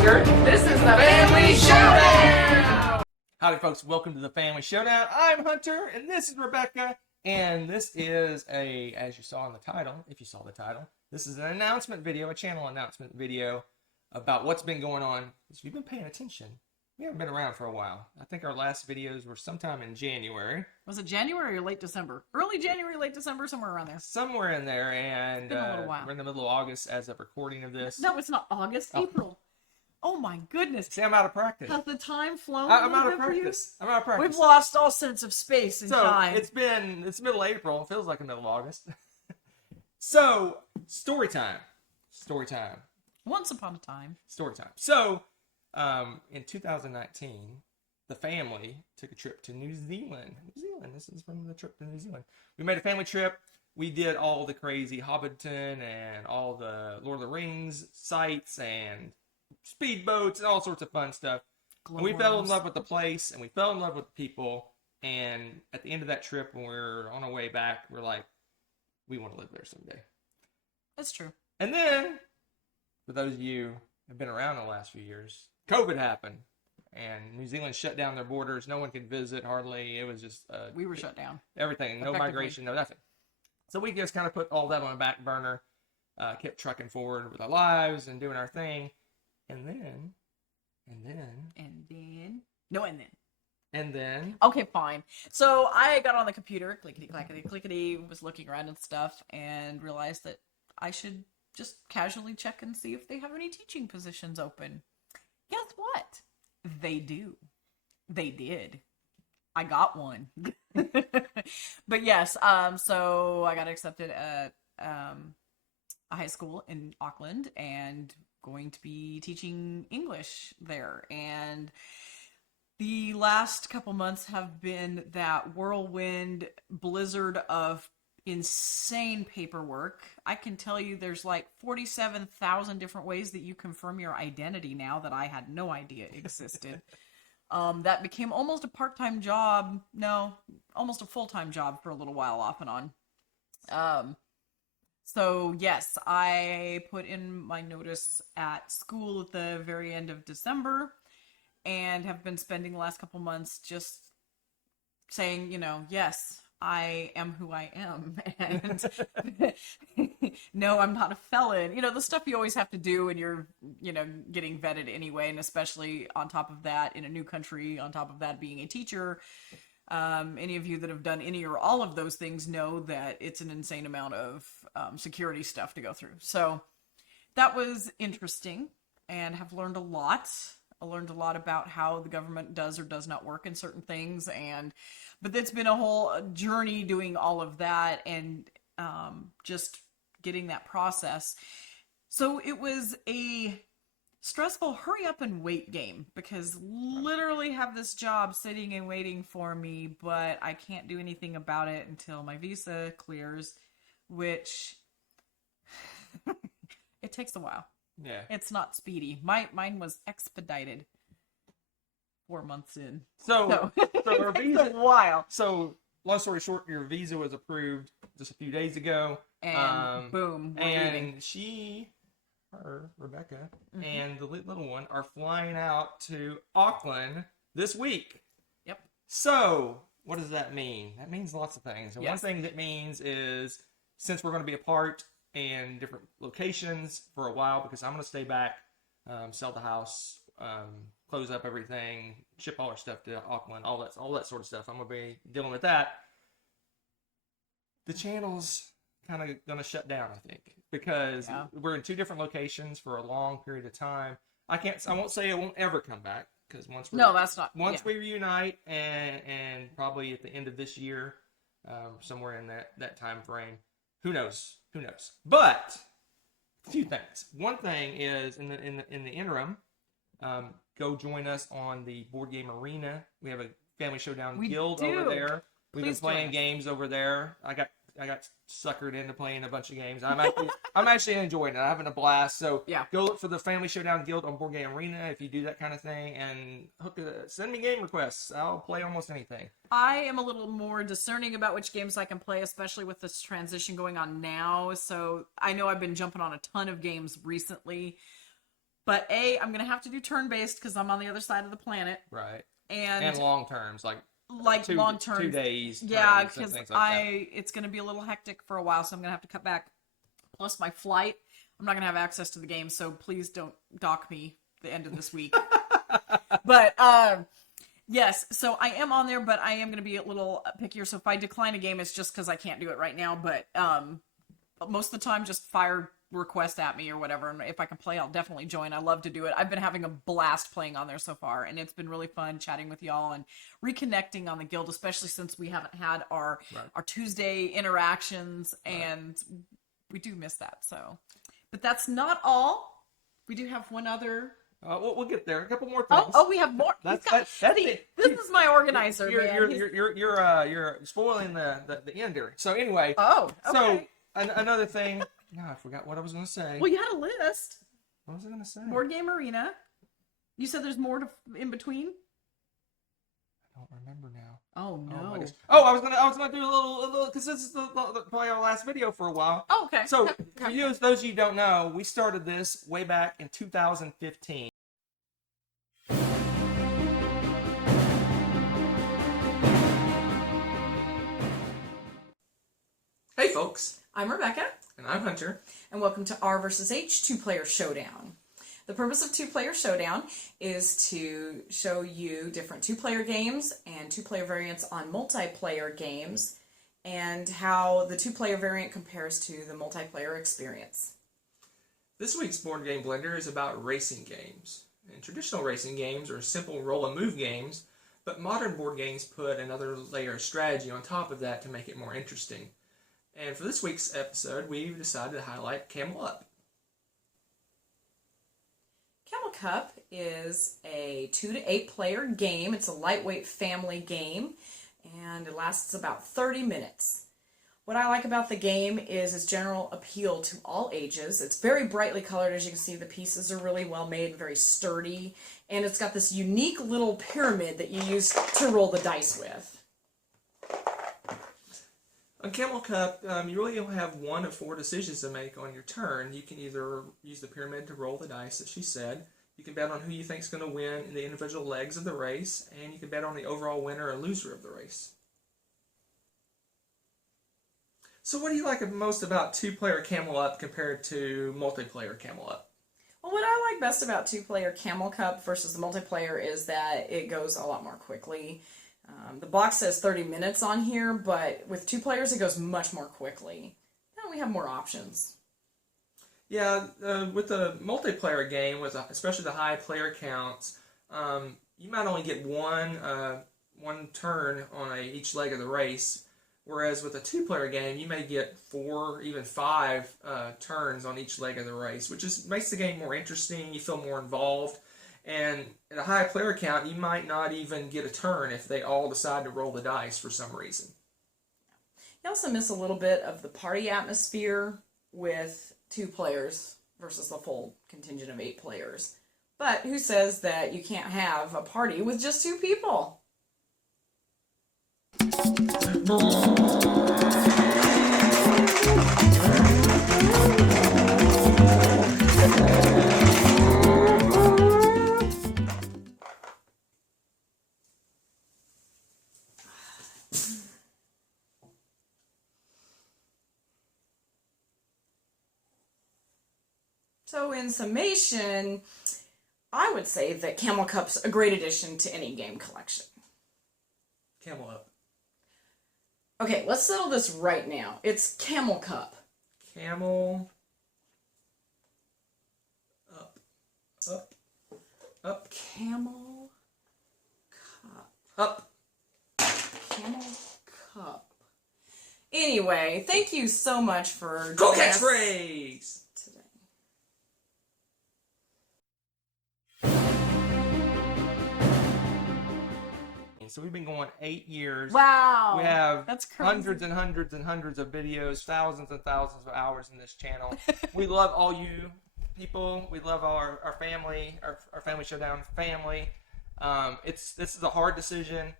Hunter. This is the Family Showdown! Howdy folks, welcome to the Family Showdown. I'm Hunter, and this is Rebecca, and this is as you saw in the title, if you saw the title, this is an announcement video, a channel announcement video about what's been going on. If you've been paying attention, we haven't been around for a while. I think our last videos were sometime in January. Was it January or late December? Early January, late December, somewhere around there. Somewhere in there, and it's been a little while. We're in the middle of August as of recording of this. No, it's not August, April. Oh my goodness. See, I'm out of practice. Has the time flown? I'm out of practice. I'm out of practice. We've lost all sense of space and time. It's middle of April. It feels like the middle of August. So, story time. Story time. Once upon a time. Story time. So, in 2019, the family took a trip to New Zealand. New Zealand. This is from the trip to New Zealand. We made a family trip. We did all the crazy Hobbiton and all the Lord of the Rings sites and speedboats and all sorts of fun stuff. And we fell in love with the place and we fell in love with the people. And at the end of that trip, when we were on our way back, we're like, we want to live there someday. That's true. And then, for those of you who have been around in the last few years, COVID happened. And New Zealand shut down their borders. No one could visit hardly. It was just... we were shut down. Everything. No migration, no nothing. So we just kind of put all that on the back burner. Kept trucking forward with our lives and doing our thing. And then... Okay, fine. So I got on the computer, clickety-clackety-clickety, was looking around and stuff, and realized that I should just casually check and see if they have any teaching positions open. Guess what? They do. They did. I got one. But yes, so I got accepted at a high school in Auckland and going to be teaching English there. And the last couple months have been that whirlwind blizzard of insane paperwork. I can tell you there's like 47,000 different ways that you confirm your identity now that I had no idea existed. That became almost a part-time job. No, almost a full-time job for a little while off and on. So yes, I put in my notice at school at the very end of December and have been spending the last couple months just saying, yes, I am who I am. And no, I'm not a felon. The stuff you always have to do when you're, getting vetted anyway. And especially on top of that, in a new country, on top of that, being a teacher. Any of you that have done any or all of those things know that it's an insane amount of security stuff to go through. So that was interesting and have learned a lot. I learned a lot about how the government does or does not work in certain things. But it's been a whole journey doing all of that and just getting that process. So it was a stressful hurry up and wait game because literally have this job sitting and waiting for me, but I can't do anything about it until my visa clears, which it takes a while. Yeah. It's not speedy. Mine was expedited 4 months in. So our takes visa, a while. So long story short, your visa was approved just a few days ago. And boom, we're leaving. Rebecca, and the little one are flying out to Auckland this week. Yep. So, what does that mean? That means lots of things. And yes. One thing that means is, since we're going to be apart in different locations for a while, because I'm going to stay back, sell the house, close up everything, ship all our stuff to Auckland, all that sort of stuff. I'm going to be dealing with that. The channel's kind of going to shut down, I think, because we're in two different locations for a long period of time. I won't say it won't ever come back, because once we reunite and probably at the end of this year, somewhere in that time frame, who knows? But a few things. One thing is in the interim, go join us on the Board Game Arena. We have a Family Showdown guild over there. We've been playing games over there. I got suckered into playing a bunch of games. I'm actually enjoying it. I'm having a blast. So go look for the Family Showdown Guild on Board Game Arena if you do that kind of thing, and send me game requests. I'll play almost anything. I am a little more discerning about which games I can play, especially with this transition going on now. So I know I've been jumping on a ton of games recently, But I'm gonna have to do turn-based because I'm on the other side of the planet, Right. and And long terms, like long term, 2 days. yeah, turns, and because things like that. it's gonna be a little hectic for a while, so I'm gonna have to cut back. Plus my flight, I'm not gonna have access to the game, so please don't dock me the end of this week. But yes, so I am on there, but I am gonna be a little pickier. So if I decline a game, it's just because I can't do it right now. But most of the time, just fire request at me or whatever, and if I can play, I'll definitely join. I love to do it. I've been having a blast playing on there so far, and it's been really fun chatting with y'all and reconnecting on the guild, especially since we haven't had our Tuesday interactions, and we do miss that. So, but that's not all. We do have one other. We'll get there. A couple more things. Oh, we have more. That's See, it. this is my organizer, man. You're spoiling the end here. So anyway. Oh, okay. So another thing. No, I forgot what I was going to say. Well, you had a list. What was I going to say? Board Game Arena. You said there's more in between. I don't remember now. Oh no. Oh, my gosh. Oh, I was gonna do a little because this is probably our last video for a while. Oh, okay. So Okay. for you, those of you who don't know, we started this way back in 2015. Hey folks, I'm Rebecca, and I'm Hunter. and welcome to R vs. H 2-Player Showdown. The purpose of 2-Player Showdown is to show you different 2-player games and 2-player variants on multiplayer games, and how the 2-player variant compares to the multiplayer experience. This week's Board Game Blender is about racing games. And traditional racing games are simple roll and move games, but modern board games put another layer of strategy on top of that to make it more interesting. And for this week's episode, we've decided to highlight Camel Up. Camel Cup is a 2 to 8 player game. It's a lightweight family game, and it lasts about 30 minutes. What I like about the game is its general appeal to all ages. It's very brightly colored. As you can see, the pieces are really well made, very sturdy, and it's got this unique little pyramid that you use to roll the dice with. On Camel Cup, you really only have one of 4 decisions to make on your turn. You can either use the pyramid to roll the dice, as she said. You can bet on who you think is going to win in the individual legs of the race, and you can bet on the overall winner or loser of the race. So what do you like most about 2-player Camel Up compared to multiplayer Camel Up? Well, what I like best about 2-player Camel Cup versus the multiplayer is that it goes a lot more quickly. The box says 30 minutes on here, but with 2 players, it goes much more quickly. And we have more options. Yeah, with the multiplayer game, especially the high player counts, you might only get one turn on each leg of the race, whereas with a 2-player game, you may get 4, even 5 turns on each leg of the race, which makes the game more interesting. You feel more involved. And at a high player count, you might not even get a turn if they all decide to roll the dice for some reason. You also miss a little bit of the party atmosphere with 2 players versus the full contingent of 8 players. But who says that you can't have a party with just 2 people? So in summation, I would say that Camel Cup's a great addition to any game collection. Camel Up. Okay, let's settle this right now. It's Camel Cup. Camel Up. Up. Up. Camel Cup. Up. Camel Cup. Anyway, thank you so much for Go joining us catchphrase! today. So we've been going 8 years. Wow. We have That's crazy. hundreds and hundreds and hundreds of videos, thousands and thousands of hours in this channel. We love all you people. We love our family, our Family Showdown family. This is a hard decision.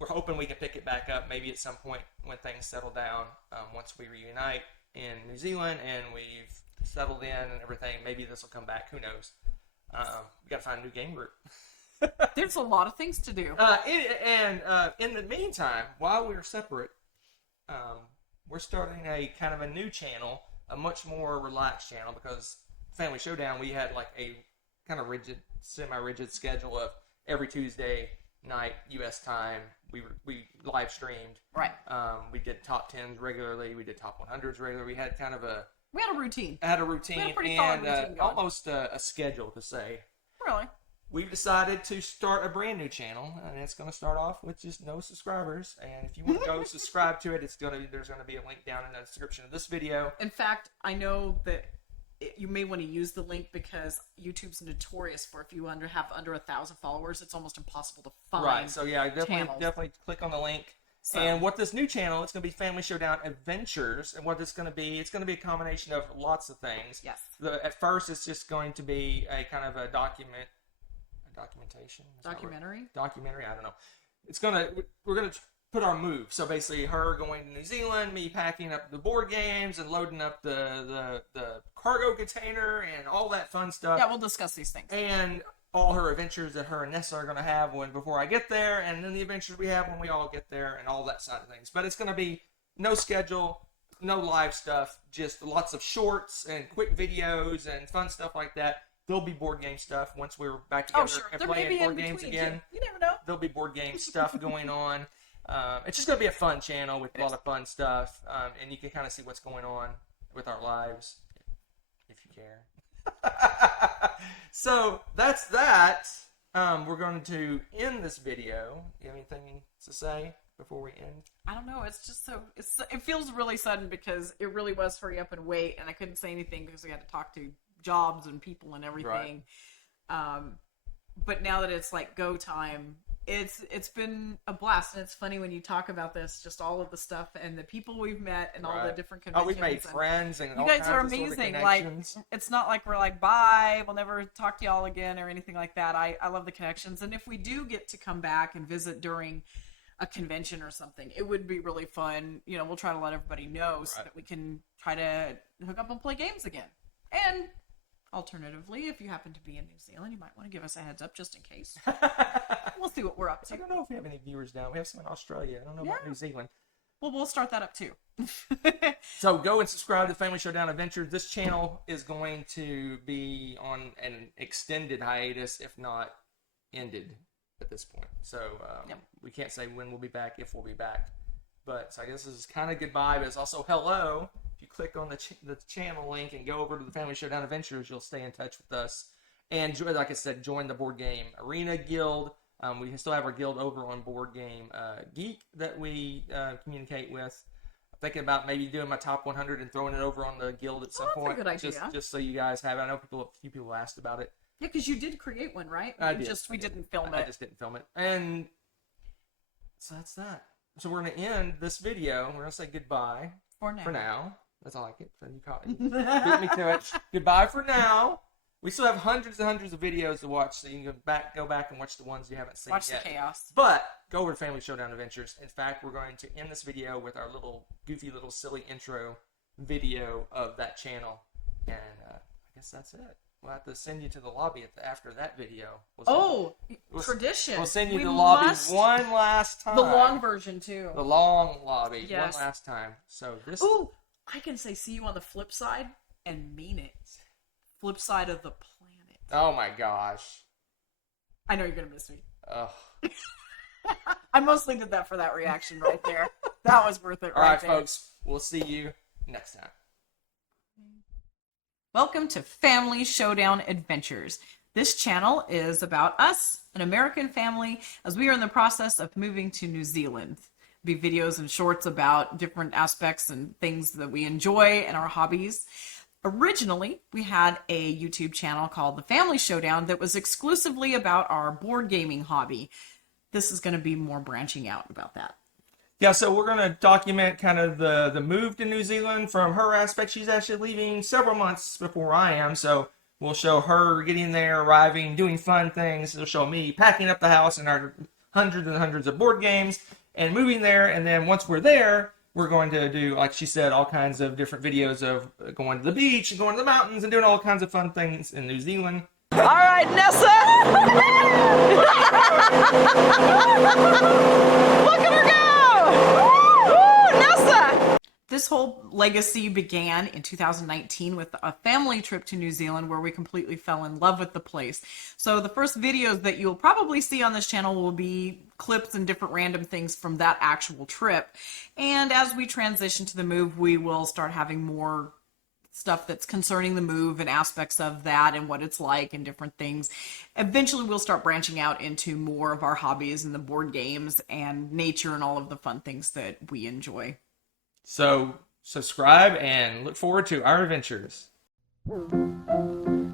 We're hoping we can pick it back up maybe at some point when things settle down. Once we reunite in New Zealand and we've settled in and everything, maybe this will come back. Who knows? We got to find a new game group. There's a lot of things to do. In the meantime, while we're separate, we're starting a kind of a new channel, a much more relaxed channel, because Family Showdown, we had like a kind of rigid, semi-rigid schedule of every Tuesday night U.S. time. We live streamed. Right. We did top 10s regularly. We did top 100s regularly. We had kind of a routine. We had a pretty solid routine going. Almost a schedule to say. Really. We've decided to start a brand new channel, and it's going to start off with just no subscribers. And if you want to go subscribe to it, there's going to be a link down in the description of this video. In fact, I know that you may want to use the link because YouTube's notorious for if you have under 1,000 followers, it's almost impossible to find. Right. So yeah, definitely click on the link. So, and what this new channel, it's going to be Family Showdown Adventures, and what it's going to be a combination of lots of things. Yes. At first, it's just going to be a kind of a documentary. I don't know. We're gonna put our move. So basically, her going to New Zealand, me packing up the board games and loading up the cargo container and all that fun stuff. Yeah, we'll discuss these things. And all her adventures that her and Nessa are gonna have before I get there, and then the adventures we have when we all get there, and all that side of things. But it's gonna be no schedule, no live stuff, just lots of shorts and quick videos and fun stuff like that. There'll be board game stuff once we're back together and playing board games again. You never know. There'll be board game stuff going on. It's just going to be a fun channel with a lot of fun stuff. And you can kind of see what's going on with our lives, if you care. So, that's that. We're going to end this video. You have anything to say before we end? I don't know. It's just it feels really sudden because it really was hurry up and wait. And I couldn't say anything because we had to talk to jobs and people and everything. Right. But now that it's like go time, it's been a blast. And it's funny when you talk about this, just all of the stuff and the people we've met and all the different conventions. Oh, we've made friends and all you guys kinds are of sort of amazing. Like, it's not like we're like, bye, we'll never talk to y'all again or anything like that. I love the connections. And if we do get to come back and visit during a convention or something, it would be really fun. You know, we'll try to let everybody know so that we can try to hook up and play games again. And alternatively, if you happen to be in New Zealand, you might want to give us a heads up just in case. We'll see what we're up to. I don't know if we have any viewers now. We have some in Australia. I don't know about New Zealand. Well, we'll start that up too. So go and subscribe to Family Showdown Adventures. This channel is going to be on an extended hiatus, if not ended at this point. So we can't say when we'll be back, if we'll be back. But so I guess this is kind of goodbye, but it's also hello. You click on the channel link and go over to the Family Showdown Adventures, you'll stay in touch with us. And like I said, join the Board Game Arena Guild. We still have our guild over on Board Game Geek that we communicate with. I'm thinking about maybe doing my top 100 and throwing it over on the guild at some point. That's a good idea. Just so you guys have it. I know a few people asked about it. Yeah, because you did create one, right? I did. We didn't film it. I just didn't film it. And so that's that. So we're going to end this video. We're going to say goodbye. For now. That's all I get. So you caught me. Beat me to it. Goodbye for now. We still have hundreds and hundreds of videos to watch, so you can go back and watch the ones you haven't seen yet. Watch the chaos. But go over to Family Showdown Adventures. In fact, we're going to end this video with our little goofy little silly intro video of that channel. And I guess that's it. We'll have to send you to the lobby after that video. Tradition. We'll send you to the lobby one last time. The long version, too. The long lobby. Yes. One last time. So this. Ooh, I can say see you on the flip side and mean it. Flip side of the planet. Oh my gosh. I know you're going to miss me. Ugh. I mostly did that for that reaction right there. That was worth it. All right, folks. We'll see you next time. Welcome to Family Showdown Adventures. This channel is about us, an American family, as we are in the process of moving to New Zealand. Be videos and shorts about different aspects and things that we enjoy and our hobbies. Originally, we had a YouTube channel called The Family Showdown that was exclusively about our board gaming hobby. This is going to be more branching out about that. Yeah, so we're going to document kind of the move to New Zealand from her aspect. She's actually leaving several months before I am, so we'll show her getting there, arriving, doing fun things. It'll show me packing up the house and our hundreds and hundreds of board games and moving there. And then once we're there, we're going to do, like she said, all kinds of different videos of going to the beach and going to the mountains and doing all kinds of fun things in New Zealand. All right, Nessa. Look at her go! Woo, Nessa! This whole legacy began in 2019 with a family trip to New Zealand where we completely fell in love with the place. So the first videos that you'll probably see on this channel will be clips and different random things from that actual trip. And as we transition to the move, we will start having more stuff that's concerning the move and aspects of that and what it's like and different things. Eventually we'll start branching out into more of our hobbies and the board games and nature and all of the fun things that we enjoy. So subscribe and look forward to our adventures.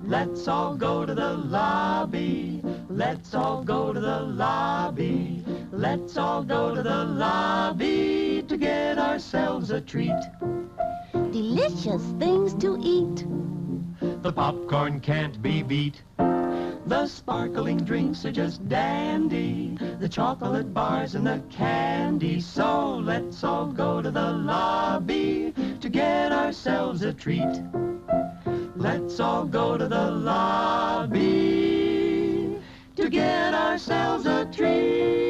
Let's all go to the lobby. Let's all go to the lobby. Let's all go to the lobby to get ourselves a treat. Delicious things to eat. The popcorn can't be beat. The sparkling drinks are just dandy. The chocolate bars and the candy. So let's all go to the lobby to get ourselves a treat. Let's all go to the lobby to get ourselves a treat.